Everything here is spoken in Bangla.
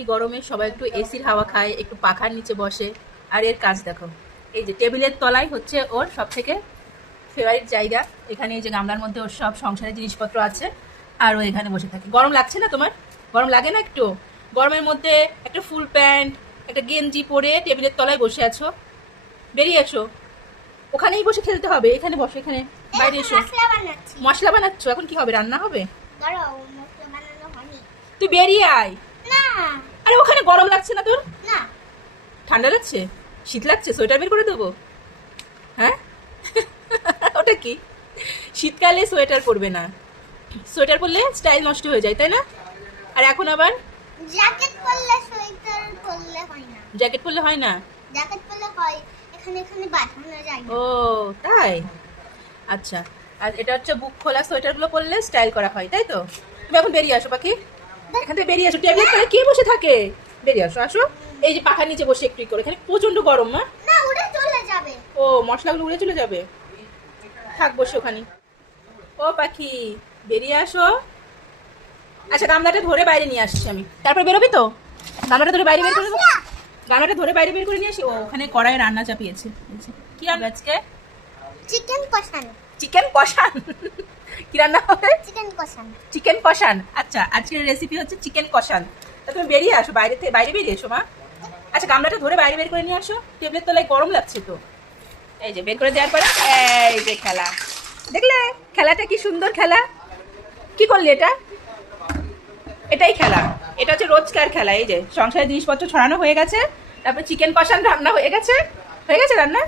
এই গরমে সবাই একটু এসির হাওয়া খায়, একটু পাখার নিচে বসে। আর এর কাজ দেখো, এই যে টেবিলের তলায় হচ্ছে ওর সব থেকে ফেভারিট জায়গা। এখানে এই যে গামলার মধ্যে ওর সব সংসারের জিনিসপত্র আছে, আর ও এখানে বসে থাকে। গরম লাগছে না তোমার? গরম লাগে না একটু? গরমের মধ্যে একটা ফুল প্যান্ট, একটা গেঞ্জি পরে টেবিলের তলায় বসে আছো, বেরিয়ে এসো। ওখানেই বসে খেলতে হবে, এখানে বসো, এখানে বাইরে এসো। মশলা বানাচ্ছো? এখন কি হবে, রান্না হবে? তুই বেরিয়ে আয়। আরে ওখানে গরম লাগছে না তোর? ঠান্ডা লাগছে? শীত লাগছে? সোয়েটার বের করে দেবো? হ্যাঁ ওটা কি? শীতকালে সোয়েটার পরবে না, সোয়েটার পরলে স্টাইল নষ্ট হয়ে যায়, তাই না? আর এখন আবার জ্যাকেট পরলে সোয়েটার পরলে হয় না। জ্যাকেট পরলে হয় না? জ্যাকেট পরলে হয়, এখানে এখানে বাঁধানো যায়। ও তাই? আচ্ছা। আর এটা হচ্ছে বুক খোলা সোয়েটারগুলো পরলে স্টাইল করা হয়, তাই তো? তুমি এখন বেরিয়ে আসো পাখি, এখান থেকে বেরিয়ে আসো। টেবিলের তলায় কে বসে থাকে? বেরিয়ে আসো, আসো। এই যে পাখার নিচে বসে একটু করে, এখানে প্রচন্ড গরম। মা না, উড়ে চলে যাবে। ও মশলাগুলো উড়ে চলে যাবে, থাক বসে ওখানে। ও পাখি বেরিয়ে আসো। আচ্ছা গামলাটা ধরে বাইরে নিয়ে আসছি আমি, তারপর বেরোবি তো? গামলাটা ধরে বাইরে বের করে দেবো। গামলাটা ধরে বাইরে বের করে নিয়ে আসি। ও ওখানে কড়াই রান্না চাপিয়েছে। কি রান্না আজকে? চিকেন কষান। চিকেন কষান? কি রান্না হবে? চিকেন কষান। চিকেন কষান। আচ্ছা আজকের রেসিপি হচ্ছে চিকেন কষান। তা তুমি বেরিয়ে আসো, বাইরে থেকে বাইরে বেরিয়ে এসো মা। আচ্ছা গামলাটা ধরে বাইরে বের করে নিয়ে আসো, টেবিলের তলায় গরম লাগছে তো। এই যে বের করে দেওয়ার পরে এই যে খেলা, দেখলে খেলাটা কি সুন্দর খেলা। কি করলি এটা? এটাই খেলা, এটা হচ্ছে রোজকার খেলা। এই যে সংসারের জিনিসপত্র ছড়ানো হয়ে গেছে, তারপর চিকেন কষান রান্না হয়ে গেছে, হয়ে গেছে রান্না।